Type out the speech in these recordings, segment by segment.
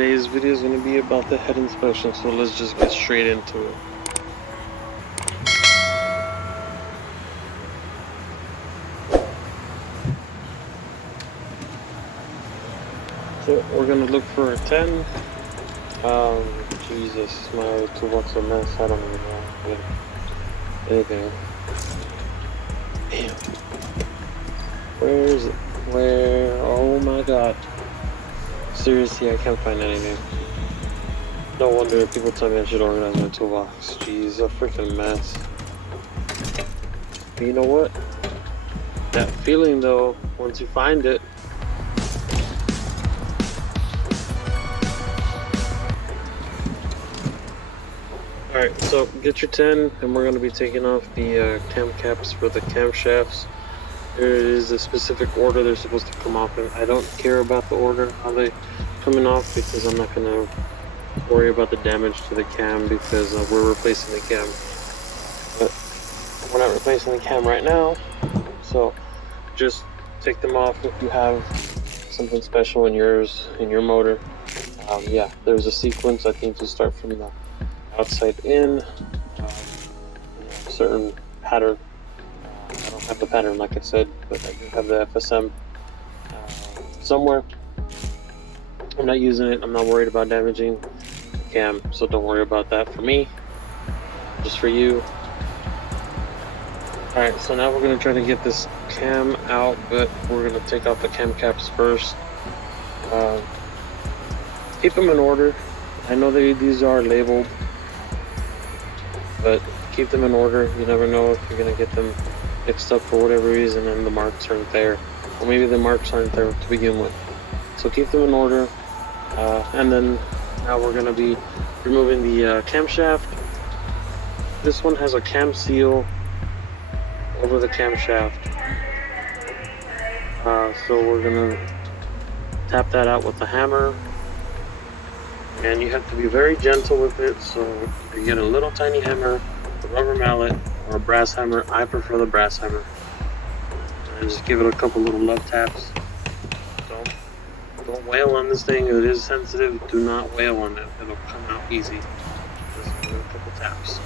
today's video is going to be about the head inspection, so let's just get straight into it. So we're going to look for a 10. Jesus, my toolbox is a mess. I don't even know anything. Damn. Where is it? Where? Oh my god. Seriously, I can't find anything. No wonder people tell me I should organize my toolbox. Jeez, a freaking mess. But you know what? That feeling though, once you find it. Alright, so get your 10, and we're going to be taking off the cam caps for the camshafts. There is a specific order they're supposed to come off in. I don't care about the order, how they coming off, because I'm not going to worry about the damage to the cam, because we're replacing the cam. But we're not replacing the cam right now, so just take them off if you have something special in yours, in your motor. Yeah, there's a sequence. I think to start from the outside in, certain pattern. I don't have the pattern like I said, but I do have the FSM somewhere. I'm not using it. I'm not worried about damaging the cam, so don't worry about that for me, just for you. Alright, so now we're going to try to get this cam out, but we're going to take out the cam caps first. Keep them in order. I know these are labeled, but keep them in order. You never know if you're going to get them mixed up for whatever reason and the marks aren't there, or maybe the marks aren't there to begin with. So keep them in order, and then now we're going to be removing the camshaft. This one has a cam seal over the camshaft, so we're going to tap that out with the hammer, and you have to be very gentle with it. So you get a little tiny hammer, a rubber mallet, or a brass hammer. I prefer the brass hammer. And just give it a couple little love taps. Don't wail on this thing. It is sensitive. Do not wail on it. It'll come out easy. Just give it a couple taps.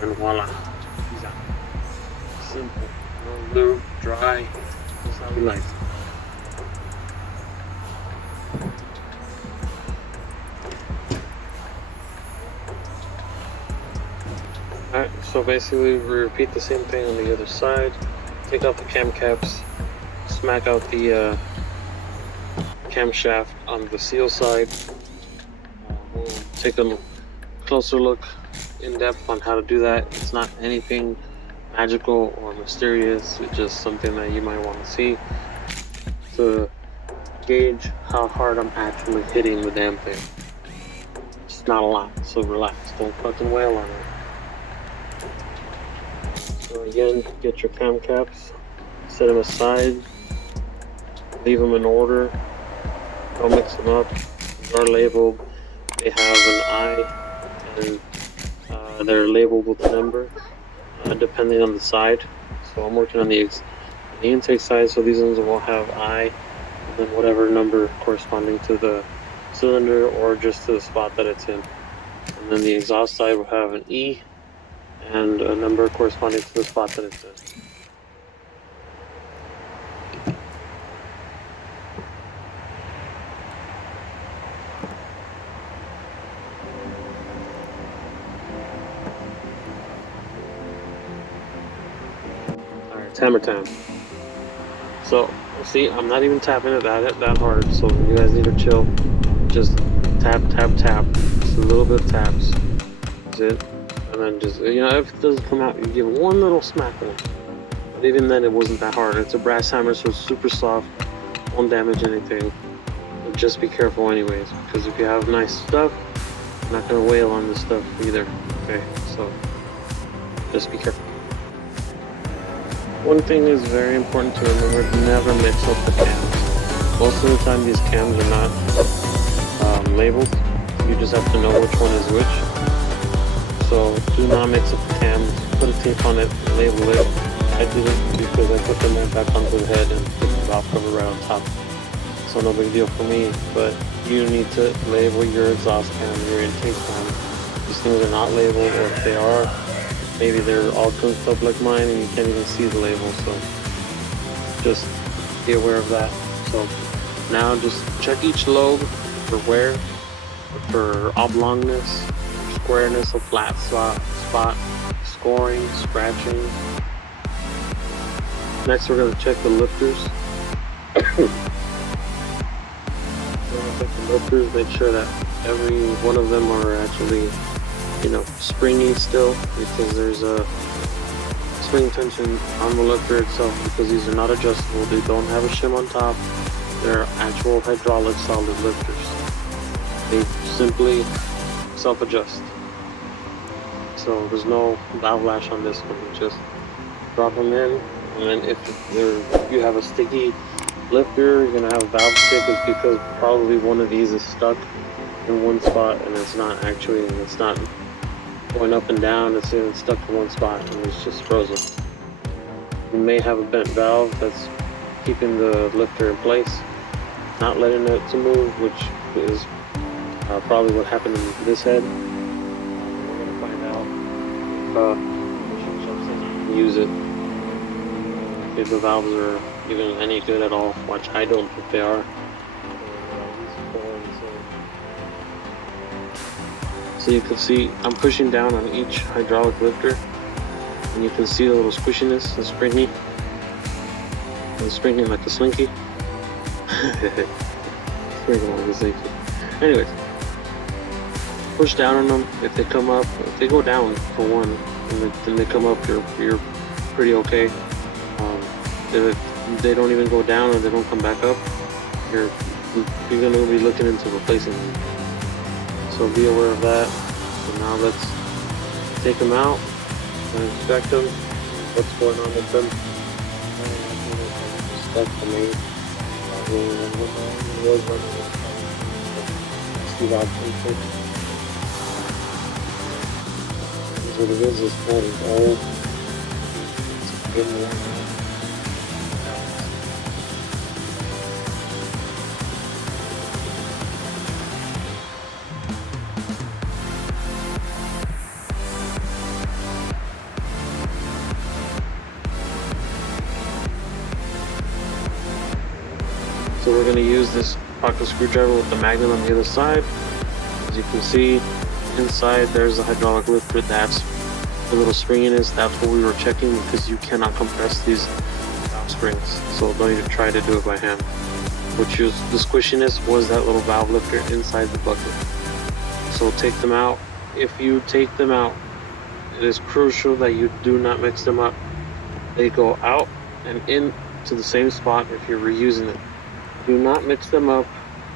And then voila. He's out. Simple. No lube, dry. That's how we like it. Alright, so basically we repeat the same thing on the other side. Take out the cam caps, smack out the camshaft on the seal side. We'll take a closer look in depth on how to do that. It's not anything magical or mysterious, it's just something that you might want to see to gauge how hard I'm actually hitting the damn thing. It's not a lot, so relax, don't fucking wail on it. So again, get your cam caps, set them aside, leave them in order, don't mix them up. They are labeled, they have an eye, and they're labeled with a number, depending on the side. So I'm working on the intake side, so these ones will have I, and then whatever number corresponding to the cylinder or just to the spot that it's in. And then the exhaust side will have an E, and a number corresponding to the spot that it's in. Alright, it's hammer time. So, see, I'm not even tapping it that hard, so you guys need to chill. Just tap, tap, tap. Just a little bit of taps. That's it. And then just, you know, if it doesn't come out, you give one little smack on it. But even then, it wasn't that hard. It's a brass hammer, so it's super soft. Won't damage anything. But just be careful anyways, because if you have nice stuff, you're not going to wail on this stuff either. Okay, so just be careful. One thing is very important to remember: never mix up the cams. Most of the time, these cams are not labeled. You just have to know which one is which. So do not mix up the cams, put a tape on it, label it. I did it because I put them back onto the head and put the valve cover right on top. So no big deal for me, but you need to label your exhaust fan, your intake fan. These things are not labeled, or if they are, maybe they're all cooked up like mine and you can't even see the label, so just be aware of that. So now just check each lobe for wear, for oblongness, squareness, a flat spot, scoring, scratching. Next we're going to check the lifters. Make sure that every one of them are actually, you know, springy still, because there's a spring tension on the lifter itself, because these are not adjustable. They don't have a shim on top. They're actual hydraulic solid lifters. They simply self-adjust. So there's no valve lash on this one. You just drop them in, and then if you have a sticky lifter, you're gonna have a valve tick. Is because probably one of these is stuck in one spot and it's not going up and down. It's stuck in one spot and it's just frozen. You may have a bent valve that's keeping the lifter in place, not letting it to move, which is probably what happened in this head. We're gonna find out if use it, if the valves are even any good at all, which I don't think they are. So you can see I'm pushing down on each hydraulic lifter, and you can see the little squishiness, the springy, like a slinky. Springy like a slinky. Anyways, push down on them. If they come up, if they go down for one, and then they come up, you're pretty okay. If they don't even go down or they don't come back up, you're gonna be looking into replacing them. So be aware of that. So now let's take them out and inspect them. What's going on with them? Stuck to me. What it is, this part is old. It's been worn. So we're going to use this pocket screwdriver with the magnet on the other side. As you can see, inside there's the hydraulic lifter. That's the little springiness. That's what we were checking, because you cannot compress these valve springs. So don't even try to do it by hand. Which is the squishiness was that little valve lifter inside the bucket. So take them out. If you take them out, it is crucial that you do not mix them up. They go out and in to the same spot if you're reusing it. Do not mix them up.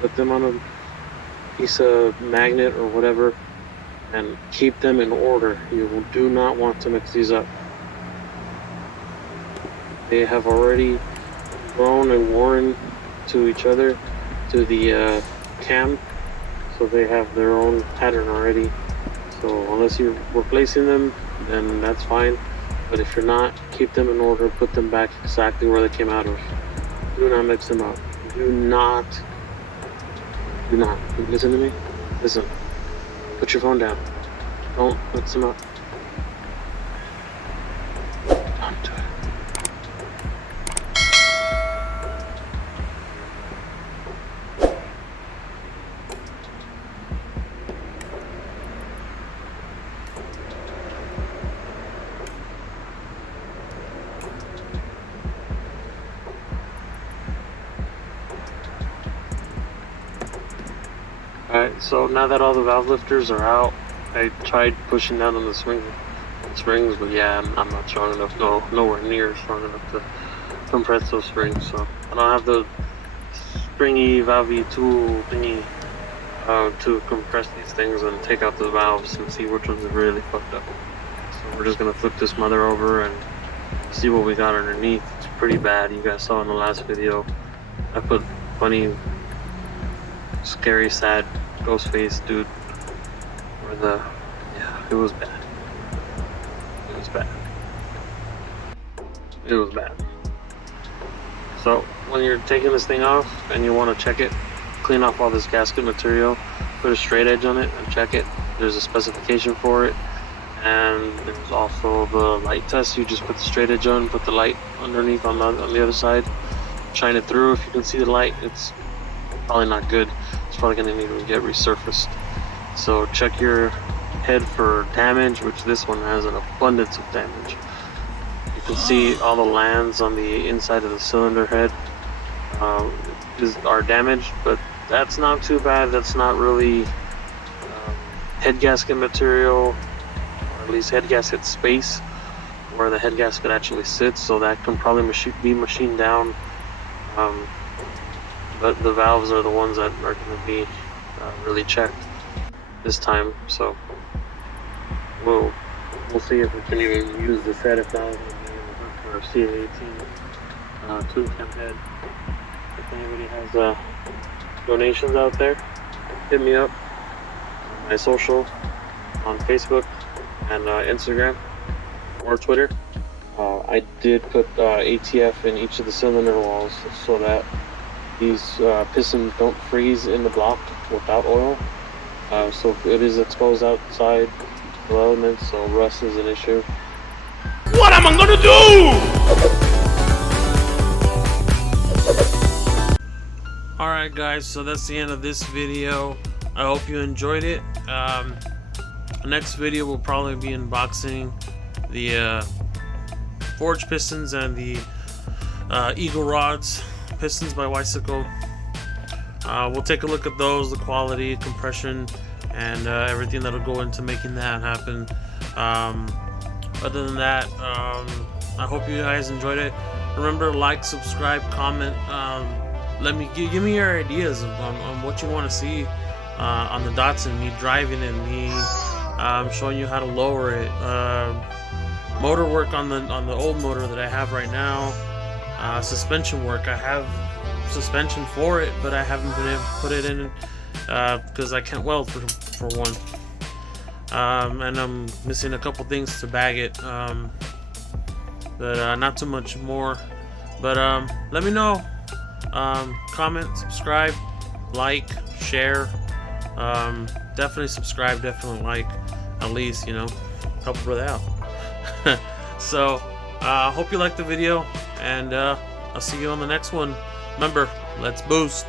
Put them on a piece of magnet or whatever and keep them in order. You do not want to mix these up. They have already grown and worn to each other, to the cam, so they have their own pattern already. So unless you're replacing them, then that's fine. But if you're not, keep them in order. Put them back exactly where they came out of. Do not mix them up. Do not. Listen to me. Listen. Put your phone down. Don't mix them up. Don't do it. Alright, so now that all the valve lifters are out, I tried pushing down on the springs, but yeah, I'm not strong enough, nowhere near strong enough to compress those springs. So I don't have the springy valvey tool thingy to compress these things and take out the valves and see which ones are really fucked up. So we're just gonna flip this mother over and see what we got underneath. It's pretty bad. You guys saw in the last video, I put funny, scary, sad ghost face dude, or it was bad. It was bad. So when you're taking this thing off and you want to check it, clean off all this gasket material, put a straight edge on it and check it. There's a specification for it, and there's also the light test. You just put the straight edge on, put the light underneath on the other side, shine it through. If you can see the light, it's probably not good. It's probably going to need to get resurfaced. So check your head for damage, which this one has an abundance of damage. You can see all the lands on the inside of the cylinder head are damaged, but that's not too bad. That's not really head gasket material, or at least head gasket space where the head gasket actually sits, so that can probably be machined down. But the valves are the ones that are going to be really checked this time, so we'll see if we can even use this head, if not for a CA18 twin cam head. If anybody has donations out there, hit me up on my social, on Facebook and Instagram or Twitter. I did put ATF in each of the cylinder walls so that these pistons don't freeze in the block without oil. So it is exposed outside to elements, so rust is an issue. What am I gonna do? Alright guys, so that's the end of this video. I hope you enjoyed it. The next video will probably be unboxing the forged pistons and the Eagle rods pistons by Bicycle. We'll take a look at those, the quality, compression, and everything that'll go into making that happen. Other than that, I hope you guys enjoyed it. Remember, like, subscribe, comment. Give me your ideas on what you want to see on the Datsun. Me driving it, me showing you how to lower it. Motor work on the old motor that I have right now. Suspension work. I have suspension for it, but I haven't been able to put it in because I can't weld for one. And I'm missing a couple things to bag it, but not too much more. But let me know. Comment, subscribe, like, share. Definitely subscribe, definitely like, at least, you know, help a brother out. So hope you liked the video, and I'll see you on the next one. Remember, let's boost.